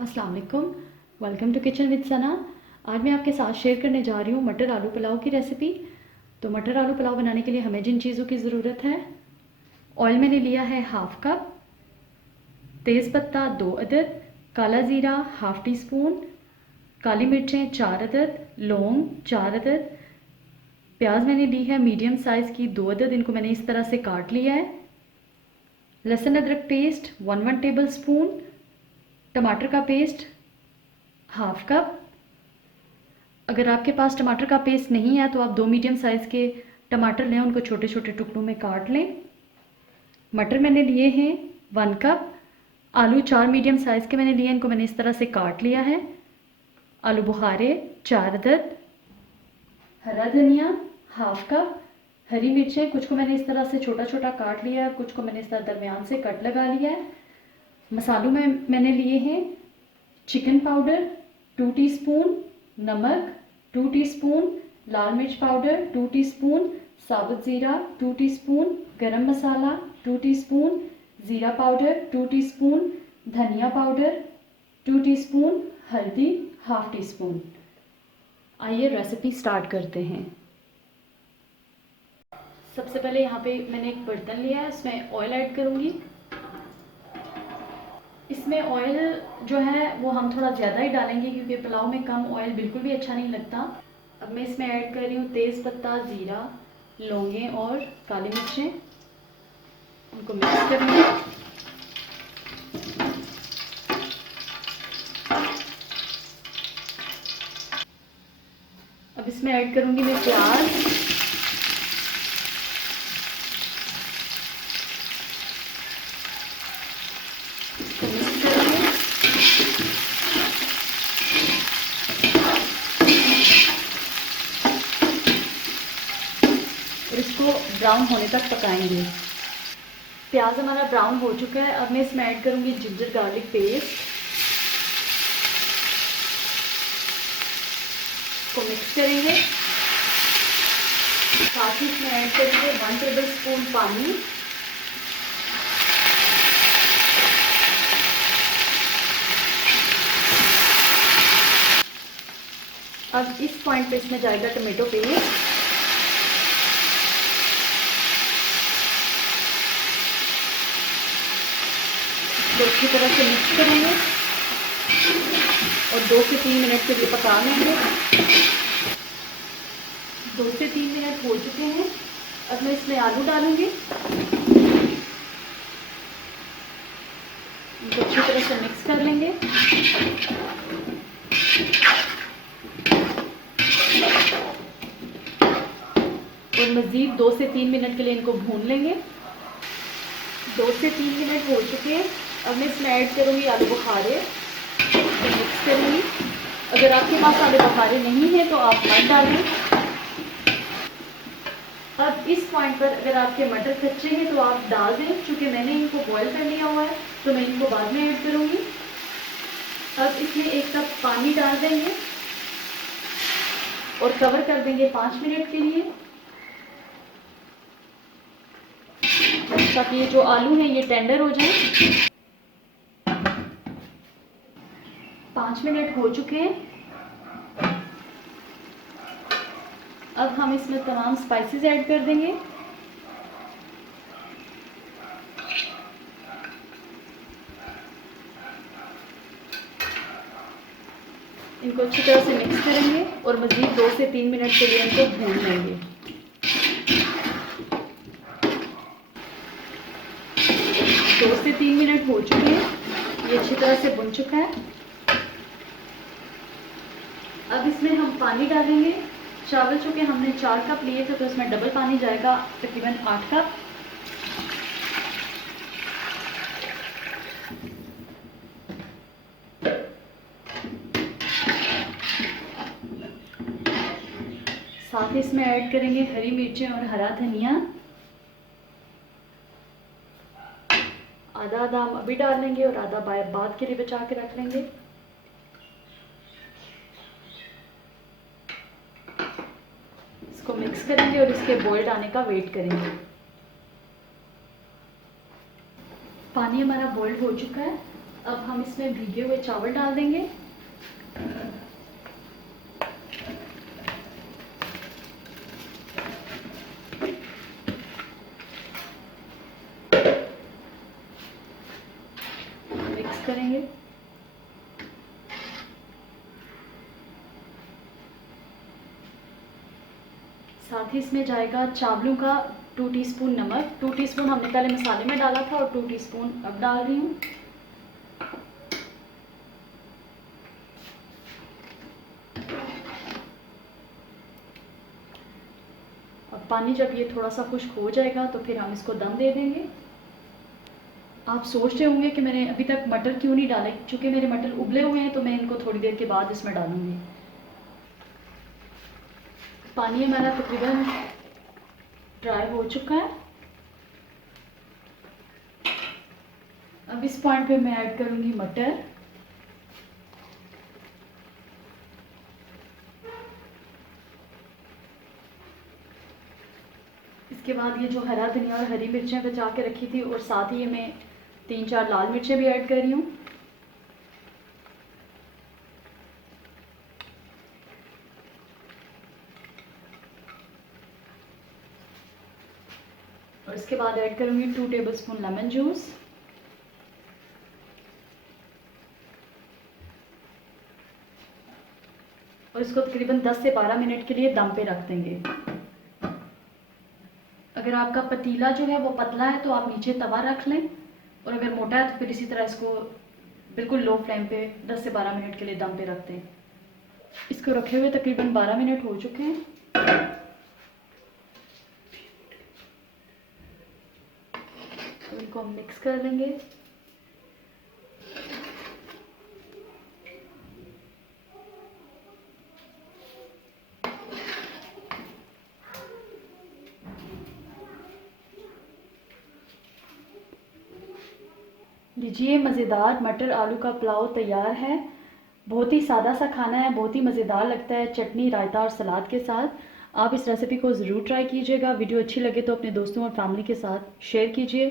अस्सलाम वालेकुम। Welcome to kitchen with सना। आज मैं आपके साथ शेयर करने जा रही हूँ मटर आलू पुलाव की रेसिपी। तो मटर आलू पुलाव बनाने के लिए हमें जिन चीज़ों की ज़रूरत है, ऑयल मैंने लिया है हाफ़ कप, तेज़पत्ता 2 अदद, काला ज़ीरा हाफ़ टी स्पून, काली मिर्चें 4 अदद, लौंग 4 अदद, प्याज मैंने ली है मीडियम साइज़ की 2 अदद, इनको मैंने इस तरह से काट लिया है। लहसुन अदरक पेस्ट 1 टेबल स्पून, टमाटर का पेस्ट हाफ़ कप। अगर आपके पास टमाटर का पेस्ट नहीं है तो आप 2 मीडियम साइज़ के टमाटर लें, उनको छोटे छोटे टुकड़ों में काट लें। मटर मैंने लिए हैं 1 कप। आलू 4 मीडियम साइज़ के मैंने लिए, इनको मैंने इस तरह से काट लिया है। आलू बुखारे 4 अदद, हरा धनिया हाफ़ कप, हरी मिर्चें कुछ को मैंने इस तरह से छोटा छोटा काट लिया है, कुछ को मैंने इस तरह दरमियान से कट लगा लिया है। मसालों में मैंने लिए हैं चिकन पाउडर 2 टीस्पून, नमक 2 टीस्पून, लाल मिर्च पाउडर 2 टीस्पून, साबुत ज़ीरा 2 टीस्पून, गरम मसाला 2 टीस्पून, ज़ीरा पाउडर 2 टीस्पून, धनिया पाउडर 2 टीस्पून, हल्दी हाफ़ टी स्पून। आइए रेसिपी स्टार्ट करते हैं। सबसे पहले यहाँ पे मैंने एक बर्तन लिया है, उसमें ऑयल ऐड करूँगी। इसमें ऑयल जो है वो हम थोड़ा ज़्यादा ही डालेंगे क्योंकि पुलाव में कम ऑयल बिल्कुल भी अच्छा नहीं लगता। अब मैं इसमें ऐड कर रही हूँ तेज़ पत्ता, ज़ीरा, लौंगे और काली मिर्चें। उनको मिक्स करेंगे। अब इसमें ऐड करूँगी मैं प्याज, इसको मिक्स करेंगे। और इसको ब्राउन होने तक पकाएंगे। प्याज हमारा ब्राउन हो चुका है। अब मैं इसमें ऐड करूँगी जिंजर गार्लिक पेस्ट, इसको मिक्स करेंगे। साथ ही इसमें ऐड करेंगे 1 टेबल स्पून पानी। अब इस पॉइंट पे इसमें जाएगा टमाटो पेस्ट। इसको अच्छी तरह से मिक्स करेंगे और 2 से 3 मिनट के लिए पका लेंगे। 2 से 3 मिनट हो चुके हैं। अब मैं इसमें आलू डालूंगी, इनको अच्छी तरह से मिक्स कर लेंगे। और मज़ीद 2 से 3 मिनट के लिए इनको भून लेंगे। 2 से 3 मिनट हो चुके हैं। अब मैं इसमें ऐड करूँगी आलू बुखारे, तो मिक्स करूँगी। अगर आपके पास आलू बुखारे नहीं है तो आप मत डालें। अब इस पॉइंट पर अगर आपके मटर कच्चे हैं तो आप डाल दें, क्योंकि मैंने इनको बॉईल कर लिया हुआ है तो मैं इनको बाद में ऐड करूँगी। अब इसमें 1 कप पानी डाल देंगे और कवर कर देंगे 5 मिनट के लिए, ताकि ये जो आलू हैं ये टेंडर हो जाए। 5 मिनट हो चुके हैं। अब हम इसमें तमाम स्पाइसेस ऐड कर देंगे। इनको अच्छी तरह से मिक्स करेंगे और मज़ीद 2 से 3 मिनट के लिए इनको भून लेंगे। 2 से 3 मिनट हो चुके हैं, ये अच्छी तरह से भुन चुका है। अब इसमें हम पानी डालेंगे। चावल चूँकि हमने 4 कप लिए थे तो इसमें डबल पानी जाएगा, तकरीबन 8 कप। साथ ही इसमें ऐड करेंगे हरी मिर्चें और हरा धनिया। आधा आधा हम अभी डाल लेंगे और आधा बाद के लिए बचा के रख लेंगे। इसको मिक्स करेंगे और इसके बॉइल्ड आने का वेट करेंगे। पानी हमारा बॉइल्ड हो चुका है। अब हम इसमें भीगे हुए चावल डाल देंगे। मिक्स करेंगे। साथ ही इसमें जाएगा चावलों का 2 टीस्पून नमक। 2 टीस्पून हमने पहले मसाले में डाला था और 2 टीस्पून अब डाल रही हूँ। अब पानी जब ये थोड़ा सा खुश्क हो जाएगा तो फिर हम इसको दम दे देंगे। आप सोच रहे होंगे कि मैंने अभी तक मटर क्यों नहीं डाले, क्योंकि मेरे मटर उबले हुए हैं तो मैं इनको थोड़ी देर के बाद इसमें डालूंगी। पानी हमारा तकरीबन ड्राई हो चुका है। अब इस पॉइंट पे मैं ऐड करूंगी मटर। इसके बाद ये जो हरा धनिया और हरी मिर्चें बचा के रखी थी और साथ ही मैं 3-4 लाल मिर्चें भी ऐड कर रही हूँ। और इसके बाद ऐड करूँगी 2 टेबलस्पून लेमन जूस। और इसको तकरीबन 10 से 12 मिनट के लिए दम पे रख देंगे। अगर आपका पतीला जो है वो पतला है तो आप नीचे तवा रख लें, और अगर मोटा है तो फिर इसी तरह इसको बिल्कुल लो फ्लेम पे 10 से 12 मिनट के लिए दम पे रख दें। इसको रखे हुए तकरीबन 12 मिनट हो चुके हैं। तो इनको हम मिक्स कर लेंगे। लीजिए, मज़ेदार मटर आलू का पुलाव तैयार है। बहुत ही सादा सा खाना है, बहुत ही मज़ेदार लगता है चटनी, रायता और सलाद के साथ। आप इस रेसिपी को ज़रूर ट्राई कीजिएगा। वीडियो अच्छी लगे तो अपने दोस्तों और फैमिली के साथ शेयर कीजिए।